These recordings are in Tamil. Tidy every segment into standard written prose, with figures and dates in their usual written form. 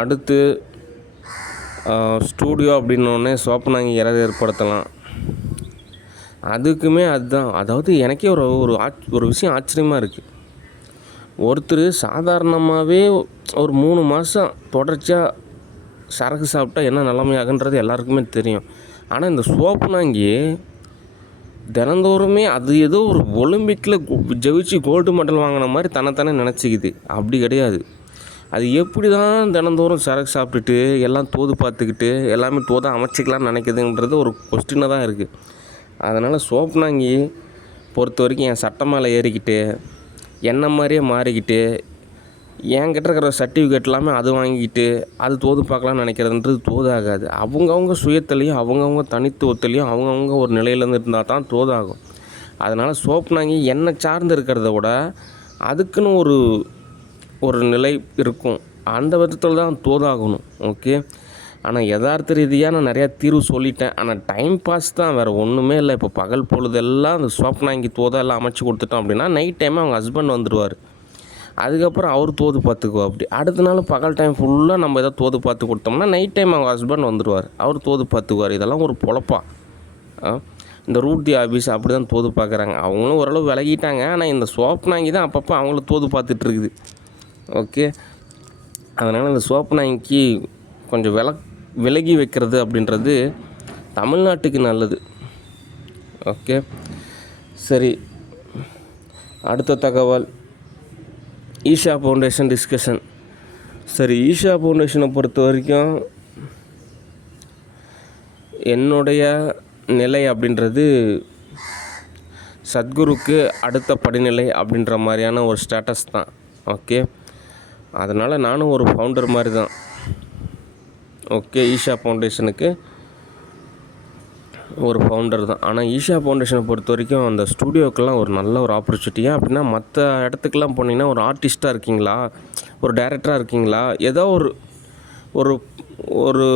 அடுத்து ஸ்டூடியோ அப்படின்னோடனே சோப்பனாங்கி இறகு ஏற்படுத்தலாம். அதுக்குமே அதுதான். அதாவது எனக்கே ஒரு விஷயம் ஆச்சரியமாக இருக்குது. ஒருத்தர் சாதாரணமாகவே ஒரு 3 மாதம் தொடர்ச்சியாக சரக்கு சாப்பிட்டா என்ன நிலைமையாகுன்றது எல்லாருக்குமே தெரியும். ஆனால் இந்த சோப்பனாங்கி தினந்தோறுமே அது ஏதோ ஒரு ஒலிம்பிக்கில் ஜெயிச்சு கோல்டு மெடல் வாங்கின மாதிரி தன்னைத்தானே நினச்சிக்குது. அப்படி கிடையாது. அது எப்படி தான் தினந்தோறும் சரக்கு சாப்பிட்டுட்டு எல்லாம் தோது பார்த்துக்கிட்டு எல்லாமே தோதை அமைச்சிக்கலாம்னு நினைக்குதுன்றது ஒரு கொஸ்டினாக தான் இருக்குது. அதனால் சோப்பனாங்கி பொறுத்த வரைக்கும் என் சட்டை மேலே ஏறிக்கிட்டு என்ன மாதிரியே மாறிக்கிட்டு என்கிட்ட இருக்கிற சர்டிஃபிகேட் எல்லாமே அது வாங்கிக்கிட்டு அது தோது பார்க்கலான்னு நினைக்கிறதுன்றது தோதாகாது. அவங்கவுங்க சுயத்துலேயும் அவங்கவுங்க தனித்துவத்துலேயும் அவங்கவுங்க ஒரு நிலையிலேருந்து இருந்தால் தான் தோதாகும். அதனால் சோப்பனாங்கி என்னை சார்ந்து இருக்கிறத விட அதுக்குன்னு ஒரு நிலை இருக்கும். அந்த விதத்தில் தான் தோதாகணும். ஓகே. ஆனால் யதார்த்த ரீதியாக நான் நிறையா தீர்வு சொல்லிட்டேன். ஆனால் டைம் பாஸ் தான், வேறு ஒன்றுமே இல்லை. இப்போ பகல் பொழுதெல்லாம் அந்த சோப்பனாங்கி தோதை எல்லாம் அமைச்சு கொடுத்துட்டோம் அப்படின்னா நைட் டைமே அவங்க ஹஸ்பண்ட் வந்துடுவார். அதுக்கப்புறம் அவர் தோது பார்த்துக்குவா. அப்படி அடுத்த நாள் பகல் டைம் ஃபுல்லாக நம்ம எதாவது தோது பார்த்து கொடுத்தோம்னா நைட் டைம் அவங்க ஹஸ்பண்ட் வந்துடுவார். அவர் தோது பார்த்துக்குவார். இதெல்லாம் ஒரு பொழப்பா? இந்த ரூட் ஆஃபீஸ் அப்படி தான் தோது பார்க்குறாங்க. அவங்களும் ஓரளவு விலகிட்டாங்க. ஆனால் இந்த சோப்பனாங்கி தான் அப்பப்போ அவங்கள தோது பார்த்துட்ருக்குது. ஓகே. அதனால் இந்த சோப்பனாங்கிக்கு கொஞ்சம் விலகி வைக்கிறது அப்படின்றது தமிழ்நாட்டுக்கு நல்லது. ஓகே. சரி, அடுத்த தகவல் ஈஷா ஃபவுண்டேஷன் டிஸ்கஷன். சரி, ஈஷா ஃபவுண்டேஷனை பொறுத்த வரைக்கும் என்னுடைய நிலை அப்படின்றது சத்குருக்கு அடுத்த படிநிலை அப்படின்ற மாதிரியான ஒரு ஸ்டேட்டஸ் தான். ஓகே. அதனால் நானும் ஒரு ஃபவுண்டர் மாதிரி தான். ஓகே. ஈஷா ஃபவுண்டேஷனுக்கு ஒரு ஃபவுண்டர் தான். ஆனால் ஈஷா ஃபவுண்டேஷனை பொறுத்த வரைக்கும் அந்த ஸ்டூடியோக்கெல்லாம் ஒரு நல்ல ஒரு ஆப்பர்ச்சுனிட்டியாக அப்படின்னா மற்ற இடத்துக்கெல்லாம் போனீங்கன்னா ஒரு ஆர்டிஸ்ட்டாக இருக்கீங்களா, ஒரு டைரக்டராக இருக்கீங்களா, ஏதோ ஒரு ஒரு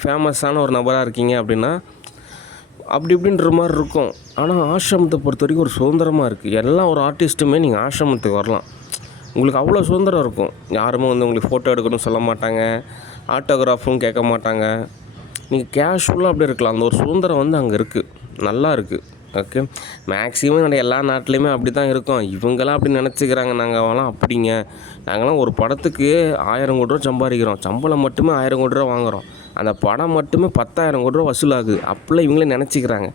ஃபேமஸான ஒரு நபராக இருக்கீங்க அப்படின்னா அப்படி இப்படின்ற மாதிரி இருக்கும். ஆனால் ஆசிரமத்தை பொறுத்த வரைக்கும் ஒரு சுதந்திரமாக இருக்குது. எல்லாம் ஒரு ஆர்டிஸ்ட்டுமே நீங்கள் ஆசிரமத்துக்கு வரலாம். உங்களுக்கு அவ்வளோ சுதந்திரம் இருக்கும். யாருமே உங்களுக்கு ஃபோட்டோ எடுக்கணும்னு சொல்ல மாட்டாங்க, ஆட்டோகிராஃபும் கேட்க மாட்டாங்க. நீங்கள் கேஷுவலாக அப்படி இருக்கலாம். அந்த ஒரு சுதந்திரம் அங்கே இருக்குது, நல்லா இருக்குது. ஓகே. மேக்ஸிமம் எல்லா நாட்டிலையுமே அப்படி தான் இருக்கும். இவங்கெல்லாம் அப்படி நினச்சிக்கிறாங்க. நாங்கள்லாம் அப்படிங்க, நாங்கள்லாம் ஒரு படத்துக்கு 1000 கோடி ரூபா சம்பாதிக்கிறோம், சம்பளம் மட்டுமே 1000 கோடி ரூபா வாங்குகிறோம், அந்த படம் மட்டுமே 10,000 கோடி ரூபா வசூலாகுது. அப்படிலாம் இவங்களே நினச்சிக்கிறாங்க.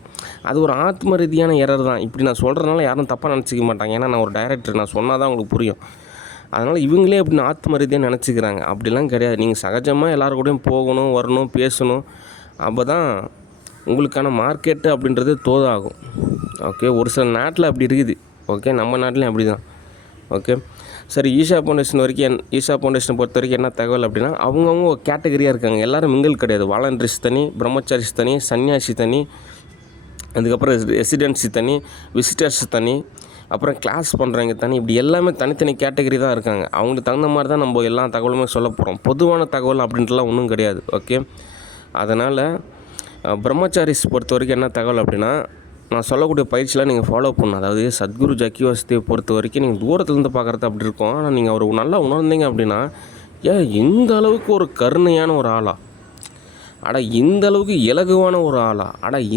அது ஒரு ஆத்ம ரீதியான எரர் தான். இப்படி நான் சொல்கிறதுனால யாரும் தப்பாக நினச்சிக்க மாட்டாங்க. ஏன்னா நான் ஒரு டைரக்டர், நான் சொன்னால் தான் உங்களுக்கு புரியும். அதனால் இவங்களே அப்படின்னு ஆத்ம ரீதியாக நினச்சிக்கிறாங்க. அப்படிலாம் கிடையாது. நீங்கள் சகஜமாக எல்லோரும் கூடயும் போகணும், வரணும், பேசணும். அப்போ தான் உங்களுக்கான மார்க்கெட்டு அப்படின்றது தோதாகும். ஓகே. ஒரு சில நாட்டில் அப்படி இருக்குது. ஓகே. நம்ம நாட்டிலையும் அப்படி தான். ஓகே. சரி, ஈஷா ஃபவுண்டேஷன் பொறுத்த வரைக்கும் என்ன தகவல் அப்படின்னா அவங்கவுங்க ஒரு கேட்டகரியாக இருக்காங்க. எல்லோரும் மிங்கிள் கிடையாது. வாலண்டரிஸ் தனி, பிரம்மச்சாரிஸ் தனி, சன்னியாசி தனி, அதுக்கப்புறம் ரெசிடென்சி தனி, விசிட்டர்ஸ் தனி, அப்புறம் கிளாஸ் பண்ணுறவங்க தனி. இப்படி எல்லாமே தனித்தனி கேட்டகரி தான் இருக்காங்க. அவங்களுக்கு தகுந்த மாதிரி தான் நம்ம எல்லா தகவலுமே சொல்ல போகிறோம். பொதுவான தகவல் அப்படின்ட்டுலாம் ஒன்றும் கிடையாது. ஓகே. அதனால் பிரம்மச்சாரிஸ் பொறுத்த வரைக்கும் என்ன தகவல் அப்படின்னா நான் சொல்லக்கூடிய பயிற்சியெலாம் நீங்கள் ஃபாலோ பண்ணணும். அதாவது சத்குரு ஜக்கி வசதியை பொறுத்த வரைக்கும் நீங்கள் தூரத்துலேருந்து பார்க்குறது அப்படி இருக்கும். ஆனால் நீங்கள் அவர் நல்லா உணர்ந்தீங்க அப்படின்னா இந்த அளவுக்கு ஒரு கருணையான ஒரு ஆளா, இந்த அளவுக்கு இலகுவான ஒரு ஆளா,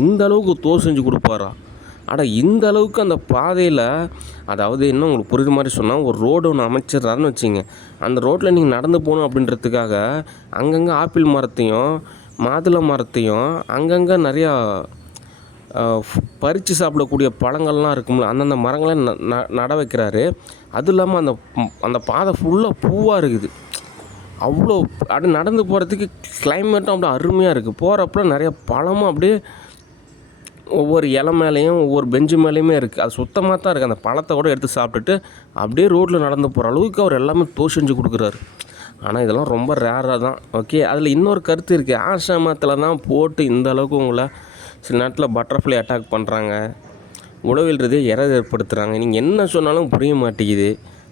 இந்த அளவுக்கு தோல் செஞ்சு கொடுப்பாரா, இந்த அளவுக்கு அந்த பாதையில், அதாவது இன்னும் உங்களுக்கு புரியுற மாதிரி சொன்னால் ஒரு ரோடு ஒன்று அமைச்சிட்றாருன்னு வச்சுங்க. அந்த ரோட்டில் நீங்கள் நடந்து போகணும் அப்படின்றதுக்காக அங்கங்கே ஆப்பிள் மரத்தையும் மாதுளை மரத்தையும் அங்கங்கே நிறையா பறித்து சாப்பிடக்கூடிய பழங்கள்லாம் இருக்கும்ல, அந்தந்த மரங்களை நட வைக்கிறாரு. அதுவும் இல்லாமல் அந்த பாதை ஃபுல்லாக பூவாக இருக்குது. அவ்வளோ நடந்து போகிறதுக்கு கிளைமேட்டும் அப்படியே அருமையாக இருக்குது. போகிறப்ப நிறைய பழமும் அப்படியே ஒவ்வொரு இலை மேலேயும் ஒவ்வொரு பெஞ்சு மேலேயுமே இருக்குது. அது சுத்தமாக தான் இருக்குது. அந்த பழத்தை கூட எடுத்து சாப்பிட்டுட்டு அப்படியே ரோட்டில் நடந்து போகிற அளவுக்கு அவர் எல்லாமே செஞ்சு கொடுக்குறாரு. ஆனால் இதெல்லாம் ரொம்ப ரேராக தான். ஓகே. அதில் இன்னொரு கருத்து இருக்குது. ஆசிரமத்தில் தான் போட்டு இந்த அளவுக்கு உங்களை சில நேரத்தில் பட்டர்ஃப்ளை அட்டாக் பண்ணுறாங்க, உளவியல் ரீதியாக எரர் ஏற்படுத்துகிறாங்க. நீங்கள் என்ன சொன்னாலும் புரிய மாட்டேங்குது.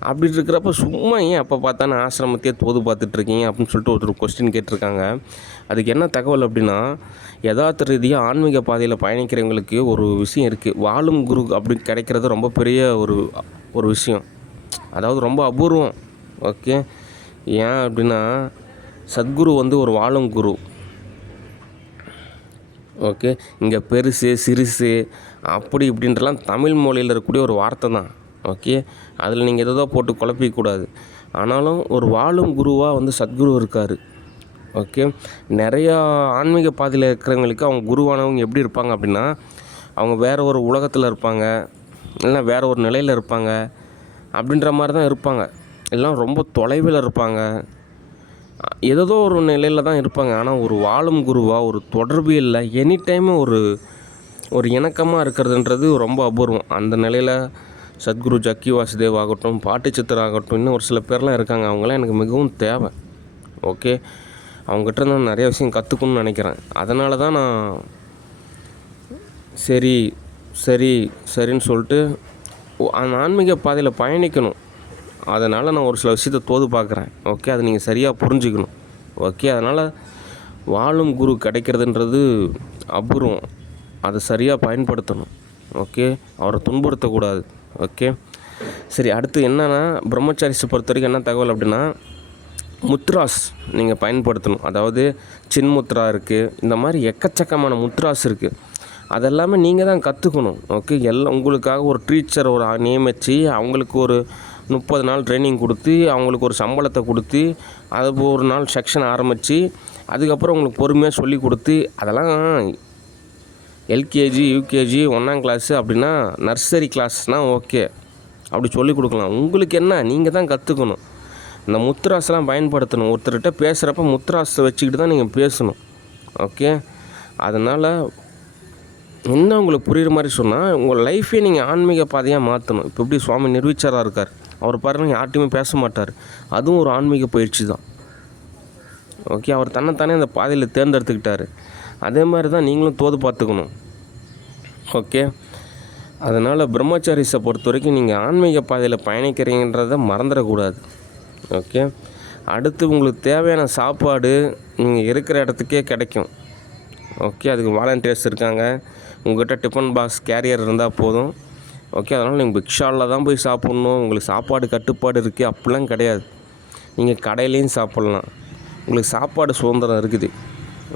அப்படி இருக்கிறப்ப சும்மா ஏன் அப்போ பார்த்தானே ஆசிரமத்தையே தோது பார்த்துட்ருக்கீங்க அப்படின்னு சொல்லிட்டு ஒருத்தர் கொஸ்டின் கேட்டிருக்காங்க. அதுக்கு என்ன தகவல் அப்படின்னா யதார்த்த ரீதியாக ஆன்மீக பாதையில் பயணிக்கிறவங்களுக்கு ஒரு விஷயம் இருக்குது. வாழும் குரு அப்படி கிடைக்கிறது ரொம்ப பெரிய ஒரு விஷயம். அதாவது ரொம்ப அபூர்வம். ஓகே. ஏன் அப்படின்னா சத்குரு வந்து ஒரு வாழும் குரு. ஓகே, இங்கே பெருசு சிறுசு அப்படி இப்படின்றலாம் தமிழ் மொழியில் இருக்கக்கூடிய ஒரு வார்த்தை தான். ஓகே, அதில் நீங்கள் எதோ போட்டு குழப்பிக்கூடாது. ஆனாலும் ஒரு வாழும் குருவாக வந்து சத்குரு இருக்கார். ஓகே, நிறையா ஆன்மீக பாதையில் இருக்கிறவங்களுக்கு அவங்க குருவானவங்க எப்படி இருப்பாங்க அப்படின்னா, அவங்க வேறு ஒரு உலகத்தில் இருப்பாங்க, இல்லைனா வேறு ஒரு நிலையில் இருப்பாங்க, அப்படின்ற மாதிரி தான் இருப்பாங்க. எல்லாம் ரொம்ப தொலைவில் இருப்பாங்க, ஏதோ ஒரு நிலையில் தான் இருப்பாங்க. ஆனால் ஒரு வாழும் குருவாக ஒரு தொடர்பு இல்லை, எனி டைமும் ஒரு இணக்கமாக இருக்கிறதுன்றது ரொம்ப அபூர்வம். அந்த நிலையில் சத்குரு ஜக்கி வாசுதேவ் ஆகட்டும், பாட்டி சித்தர் ஆகட்டும், இன்னும் ஒரு சில பேர்லாம் இருக்காங்க. அவங்களாம் எனக்கு மிகவும் தேவை. ஓகே, அவங்ககிட்ட நான் நிறைய விஷயம் கற்றுக்கணும்னு நினைக்கிறேன். அதனால தான் நான் சரின்னு சொல்லிட்டு அந்த ஆன்மீக பாதையில் பயணிக்கணும். அதனால் நான் ஒரு சில விஷயத்தை தோது பார்க்குறேன். ஓகே, அதை நீங்கள் சரியாக புரிஞ்சுக்கணும். ஓகே, அதனால் வாழும் குரு கிடைக்கிறதுன்றது அபூர்வம். அதை சரியாக பயன்படுத்தணும். ஓகே, அவரை துன்புறுத்தக்கூடாது. ஓகே, சரி, அடுத்து என்னென்னா பிரம்மச்சாரிஸை பொறுத்த வரைக்கும் என்ன தகவல் அப்படின்னா, முத்ராஸ் நீங்கள் பயன்படுத்தணும். அதாவது சின்முத்ரா இருக்குது, இந்த மாதிரி எக்கச்சக்கமான முத்ராஸ் இருக்குது. அதெல்லாமே நீங்கள் தான் கற்றுக்கணும். ஓகே, எல்லாம் உங்களுக்காக ஒரு டீச்சர் ஒரு நியமித்து அவங்களுக்கு ஒரு 30 நாள் ட்ரைனிங் கொடுத்து அவங்களுக்கு ஒரு சம்பளத்தை கொடுத்து அது ஒரு நாள் செக்ஷன் ஆரம்பித்து அதுக்கப்புறம் உங்களுக்கு பொறுமையாக சொல்லி கொடுத்து, அதெல்லாம் எல்கேஜி யூகேஜி 1ஆம் கிளாஸு அப்படின்னா நர்சரி கிளாஸ்னால் ஓகே, அப்படி சொல்லி கொடுக்கலாம். உங்களுக்கு என்ன, நீங்கள் தான் கற்றுக்கணும். இந்த முத்ராஸ்லாம் பயன்படுத்தணும். ஒருத்தர்கிட்ட பேசுகிறப்ப முத்ராஸை வச்சுக்கிட்டு தான் நீங்கள் பேசணும். ஓகே, அதனால் என்ன உங்களுக்கு புரிகிற மாதிரி சொன்னால், உங்கள் லைஃப்பே நீங்கள் ஆன்மீக பாதையாக மாற்றணும். இப்போ எப்படி சுவாமி நிர்விச்சாராக இருக்கார், அவர் பாருங்கள் யார்ட்டையுமே பேச மாட்டார், அதுவும் ஒரு ஆன்மீக பயிற்சி தான். ஓகே, அவர் தன்னைத்தானே அந்த பாதையில் தேர்ந்தெடுத்துக்கிட்டார். அதே மாதிரி தான் நீங்களும் தோது பார்த்துக்கணும். ஓகே, அதனால் பிரம்மச்சாரிஸை பொறுத்த வரைக்கும் நீங்கள் ஆன்மீக பாதையில் பயணிக்கிறீங்கன்றதை மறந்துடக்கூடாது. ஓகே, அடுத்து உங்களுக்கு தேவையான சாப்பாடு நீங்கள் இருக்கிற இடத்துக்கே கிடைக்கும். ஓகே, அதுக்கு வாலண்டியர்ஸ் இருக்காங்க. உங்கள்கிட்ட டிஃபன் பாக்ஸ் கேரியர் இருந்தால் போதும். ஓகே, அதனால் நீங்கள் பிக்ஷாலில் தான் போய் சாப்பிட்ணும், உங்களுக்கு சாப்பாடு கட்டுப்பாடு இருக்குது அப்படிலாம் கிடையாது. நீங்கள் கடையிலையும் சாப்பிட்லாம், உங்களுக்கு சாப்பாடு சுதந்திரம் இருக்குது.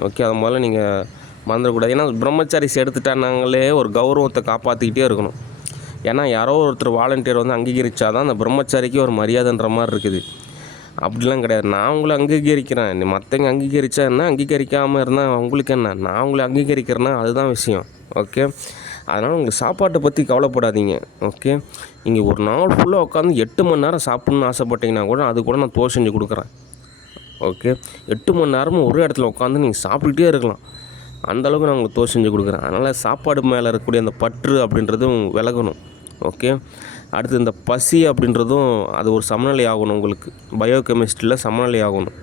ஓகே, அது முதல்ல நீங்கள் மறந்துடக்கூடாது. ஏன்னா பிரம்மச்சாரிஸ் எடுத்துட்டானாங்களே ஒரு கௌரவத்தை காப்பாற்றிக்கிட்டே இருக்கணும். ஏன்னா யாரோ ஒருத்தர் வாலண்டியர் வந்து அங்கீகரித்தா தான் அந்த பிரம்மச்சாரிக்கு ஒரு மரியாதைன்ற மாதிரி இருக்குது. அப்படிலாம் கிடையாது. நான் உங்களை அங்கீகரிக்கிறேன், மற்றவங்க அங்கீகரித்தா என்ன, அங்கீகரிக்காமல் இருந்தால் உங்களுக்கு என்ன, நான் உங்களை அங்கீகரிக்கிறேன்னா அதுதான் விஷயம். ஓகே, அதனால் உங்களுக்கு சாப்பாட்டை பற்றி கவலைப்படாதீங்க. ஓகே, நீங்கள் ஒரு நாள் ஃபுல்லாக உட்காந்து 8 மணி நேரம் சாப்பிட்ணுன்னு ஆசைப்பட்டீங்கன்னா கூட அது கூட நான் தோசை செஞ்சு கொடுக்குறேன். ஓகே, 8 மணி நேரமும் ஒரு இடத்துல உட்காந்து நீங்கள் சாப்பிட்டுக்கிட்டே இருக்கலாம், அந்தளவுக்கு நான் உங்களுக்கு தோசை செஞ்சு கொடுக்குறேன். அதனால் சாப்பாடு மேலே இருக்கக்கூடிய அந்த பற்று அப்படின்றதும் விலகணும். ஓகே, அடுத்து இந்த பசி அப்படின்றதும் அது ஒரு சமநிலை ஆகணும். உங்களுக்கு பயோகெமிஸ்ட்ரியில் சமநிலை ஆகணும்.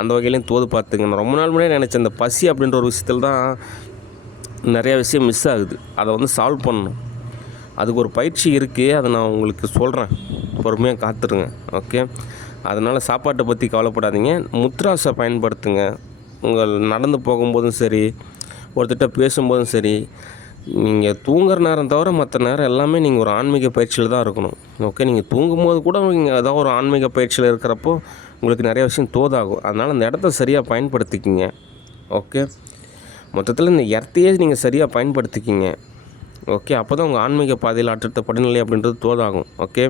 அந்த வகையிலையும் தோது பார்த்துங்க. நான் ரொம்ப நாள் முன்னாடி நினச்சேன், இந்த பசி அப்படின்ற ஒரு விஷயத்தில் தான் நிறையா விஷயம் மிஸ் ஆகுது. அதை வந்து சால்வ் பண்ணணும். அதுக்கு ஒரு பயிற்சி இருக்குது, அதை நான் உங்களுக்கு சொல்கிறேன், பொறுமையாக காத்துருங்க. ஓகே, அதனால் சாப்பாட்டை பற்றி கவலைப்படாதீங்க. முத்ராஸை பயன்படுத்துங்க. உங்கள் நடந்து போகும்போதும் சரி, ஒருத்தர்கிட்ட பேசும்போதும் சரி, நீங்கள் தூங்குற நேரம் தவிர மற்ற நேரம் எல்லாமே நீங்கள் ஒரு ஆன்மீக பயிற்சியில் தான் இருக்கணும். ஓகே, நீங்கள் தூங்கும்போது கூட நீங்கள் ஏதாவது ஒரு ஆன்மீக பயிற்சியில் இருக்கிறப்போ உங்களுக்கு நிறைய விஷயம் தோதாகும். அதனால் அந்த இடத்த சரியாக பயன்படுத்திக்கிங்க. ஓகே, மொத்தத்தில் இந்த இடத்தையே நீங்கள் சரியாக பயன்படுத்திக்கிங்க. ஓகே, அப்போ தான் உங்கள் ஆன்மீக பாதையில் அடுத்த படிநிலை அப்படின்றது தோதாகும். ஓகே,